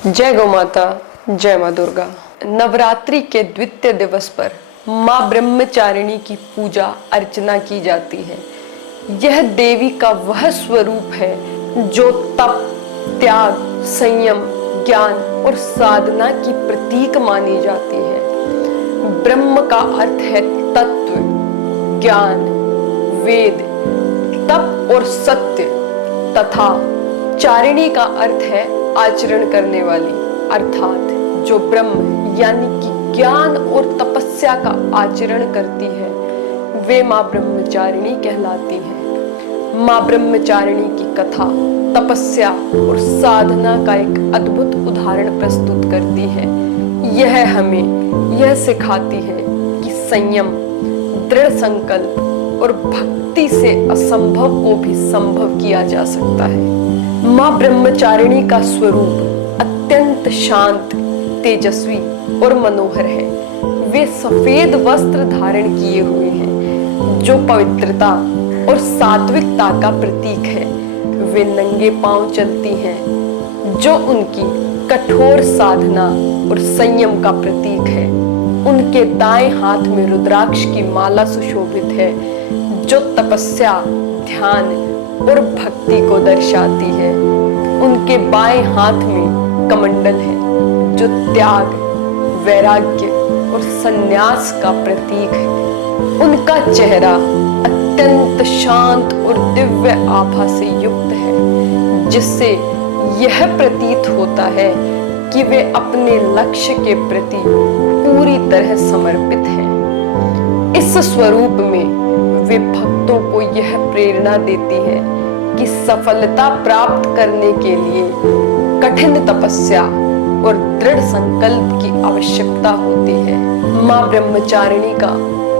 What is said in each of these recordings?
जय गौ माता, जय माँ दुर्गा। नवरात्रि के द्वितीय दिवस पर माँ ब्रह्मचारिणी की पूजा अर्चना की जाती है। यह देवी का वह स्वरूप है जो तप, त्याग, संयम, ज्ञान और साधना की प्रतीक मानी जाती है। ब्रह्म का अर्थ है तत्व, ज्ञान, वेद, तप और सत्य तथा चारिणी का अर्थ है आचरण करने वाली, अर्थात जो ब्रह्म यानी कि ज्ञान और तपस्या का आचरण करती है वे माँ ब्रह्मचारिणी कहलाती है। माँ ब्रह्मचारिणी की कथा तपस्या और साधना का एक अद्भुत उदाहरण प्रस्तुत करती है। यह हमें यह सिखाती है कि संयम, दृढ़ संकल्प और भक्ति से असंभव को भी संभव किया जा सकता है। माँ ब्रह्मचारिणी का स्वरूप अत्यंत शांत, तेजस्वी और मनोहर है। वे सफेद वस्त्र धारण किए हुए हैं जो पवित्रता और सात्विकता का प्रतीक है। वे नंगे पांव चलती हैं जो उनकी कठोर साधना और संयम का प्रतीक है। उनके दाएं हाथ में रुद्राक्ष की माला सुशोभित है जो तपस्या, ध्यान और भक्ति को दर्शाती है। उनके बाएं हाथ में कमंडल है जो त्याग, वैराग्य और संन्यास का प्रतीक है। उनका चेहरा अत्यंत शांत और दिव्य आभा से युक्त है जिससे यह प्रतीत होता है कि वे अपने लक्ष्य के प्रति पूरी तरह समर्पित हैं। इस स्वरूप में वे भक्तों को यह प्रेरणा देती है कि सफलता प्राप्त करने के लिए कठिन तपस्या और दृढ़ संकल्प की आवश्यकता होती है। माँ ब्रह्मचारिणी का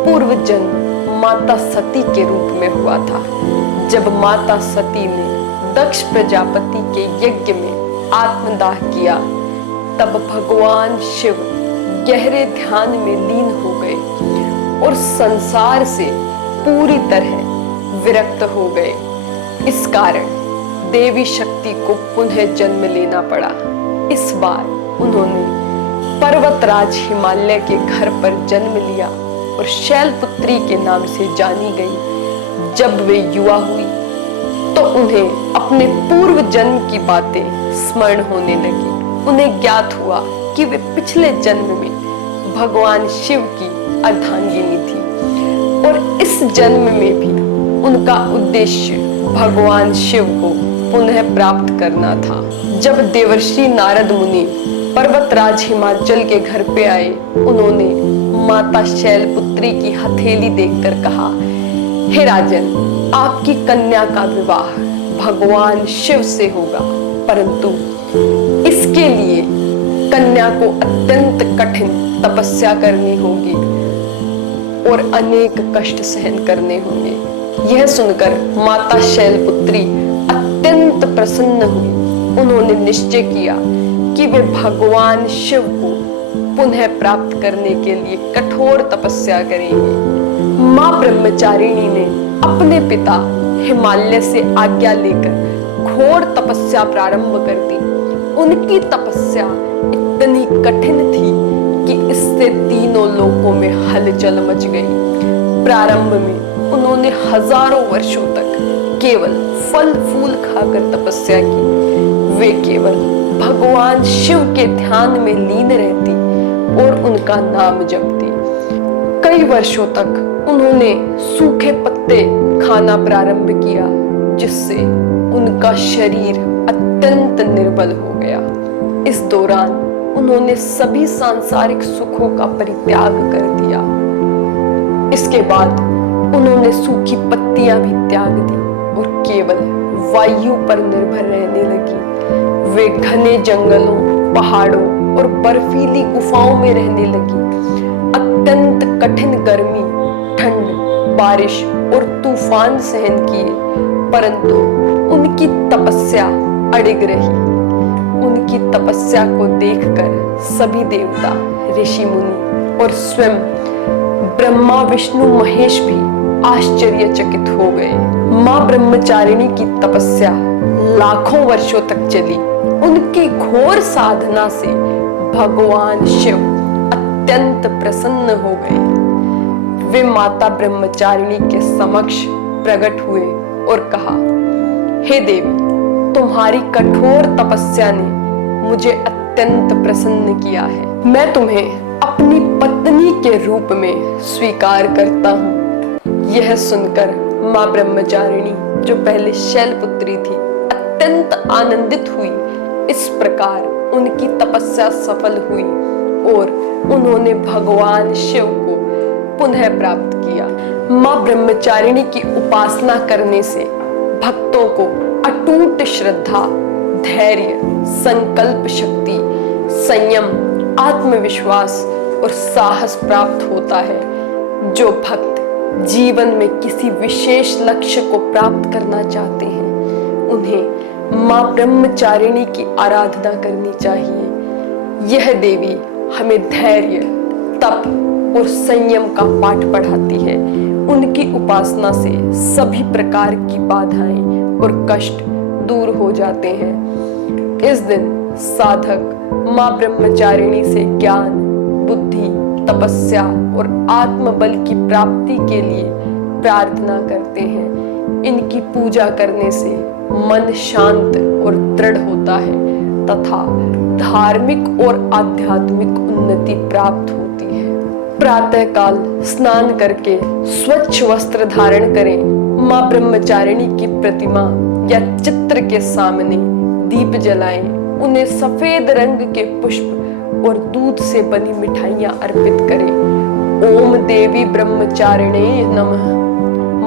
पूर्व जन्म माता सती के रूप में हुआ था। जब माता सती ने दक्ष प्रजापति के यज्ञ में आत्मदाह किया तब भगवान शिव गहरे ध्यान में लीन हो गए और संसार से पूरी तरह विरक्त हो गए। इस कारण देवी शक्ति को पुनः जन्म लेना पड़ा। इस बार उन्होंने पर्वतराज हिमालय के घर पर जन्म लिया और शैलपुत्री के नाम से जानी गई। जब वे युवा हुई तो उन्हें अपने पूर्व जन्म की बातें स्मरण होने लगी। उन्हें ज्ञात हुआ कि वे पिछले जन्म में भगवान शिव की अर्धांगिनी थी और इस जन्म में भी उनका उद्देश्य भगवान शिव को पुनः प्राप्त करना था। जब देवर्षि नारद मुनि पर्वतराज हिमाचल के घर पे आए, उन्होंने माता शैलपुत्री की हथेली देखकर कहा, हे राजन, आपकी कन्या का विवाह भगवान शिव से होगा, परंतु इसके लिए कन्या को अत्यंत कठिन तपस्या करनी होगी और अनेक कष्ट सहन करने होंगे। यह सुनकर माता शैलपुत्री अत्यंत प्रसन्न हुई। उन्होंने निश्चय किया कि वे भगवान शिव को पुनः प्राप्त करने के लिए कठोर तपस्या करेंगे। माँ ब्रह्मचारिणी ने अपने पिता हिमालय से आज्ञा लेकर घोर तपस्या प्रारंभ कर दी। उनकी तपस्या इतनी कठिन थी कि इससे तीनों लोकों में हलचल मच गई। प्रारंभ में उन्होंने हजारों वर्षों तक केवल फल फूल खाकर तपस्या की। वे केवल भगवान शिव के ध्यान में लीन रहती और उनका नाम जपती। कई वर्षों तक उन्होंने सूखे पत्ते खाना प्रारंभ किया जिससे उनका शरीर अत्यंत निर्बल हो गया। इस दौरान उन्होंने सभी सांसारिक सुखों का परित्याग कर दिया। इसके बाद उन्होंने सूखी पत्तियां भी त्याग दी और केवल वायु पर निर्भर रहने लगी। वे घने जंगलों, पहाड़ों और बर्फीली गुफाओं में रहने लगी। अत्यंत कठिन गर्मी, ठंड, बारिश और तूफान सहन किए, परंतु उनकी तपस्या अडिग रही। उनकी तपस्या को देखकर सभी देवता, ऋषि मुनि और स्वयं ब्रह्मा, विष्णु, महेश भी आश्चर्यचकित हो गए। माँ ब्रह्मचारिणी की तपस्या लाखों वर्षों तक चली। उनकी घोर साधना से भगवान शिव अत्यंत प्रसन्न हो गए। वे माता ब्रह्मचारिणी के समक्ष प्रकट हुए और कहा, हे देवी, तुम्हारी कठोर तपस्या ने मुझे अत्यंत प्रसन्न किया है। मैं तुम्हें अपनी पत्नी के रूप में स्वीकार करता हूँ। यह सुनकर माँ ब्रह्मचारिणी, जो पहले शैलपुत्री थी, अत्यंत आनंदित हुई। इस प्रकार उनकी तपस्या सफल हुई और उन्होंने भगवान शिव को पुनः प्राप्त किया। माँ ब्रह्मचारिणी की उपासना करने से भक्तों को अटूट श्रद्धा, धैर्य, संकल्प शक्ति, संयम, आत्मविश्वास और साहस प्राप्त होता है। जो भक्त जीवन में किसी विशेष लक्ष्य को प्राप्त करना चाहते हैं, उन्हें माँ ब्रह्मचारिणी की आराधना करनी चाहिए। यह देवी हमें धैर्य, तप और संयम का पाठ पढ़ाती है। उनकी उपासना से सभी प्रकार की बाधाएं और कष्ट दूर हो जाते हैं। इस दिन साधक माँ ब्रह्मचारिणी से ज्ञान, बुद्धि, तपस्या और आत्मबल की प्राप्ति के लिए प्रार्थना करते हैं। इनकी पूजा करने से मन शांत और दृढ़ होता है तथा धार्मिक और आध्यात्मिक उन्नति प्राप्त होती है। प्रातः काल स्नान करके स्वच्छ वस्त्र धारण करें। माँ ब्रह्मचारिणी की प्रतिमा या चित्र के सामने दीप जलाएं। उन्हें सफेद रंग के पुष्प और दूध से बनी मिठाइयां अर्पित करें। ओम देवी ब्रह्मचारिणे नमः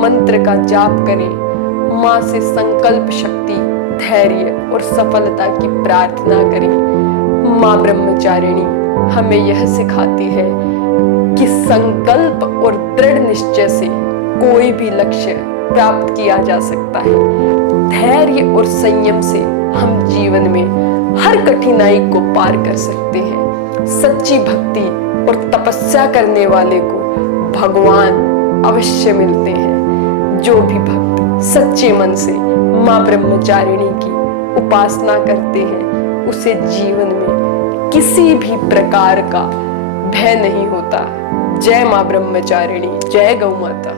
मंत्र का जाप करें। माँ से संकल्प शक्ति, धैर्य और सफलता की प्रार्थना करें। माँ ब्रह्मचारिणी हमें यह सिखाती है कि संकल्प और दृढ़ निश्चय से कोई भी लक्ष्य प्राप्त किया जा सकता है। धैर्य और संयम से हम जीवन में हर कठिनाई को पार कर सकते हैं। सच्ची भक्ति और तपस्या करने वाले को भगवान अवश्य मिलते हैं। जो भी भक्त सच्चे मन से माँ ब्रह्मचारिणी की उपासना करते हैं, उसे जीवन में किसी भी प्रकार का भय नहीं होता। जय माँ ब्रह्मचारिणी, जय गौ माता।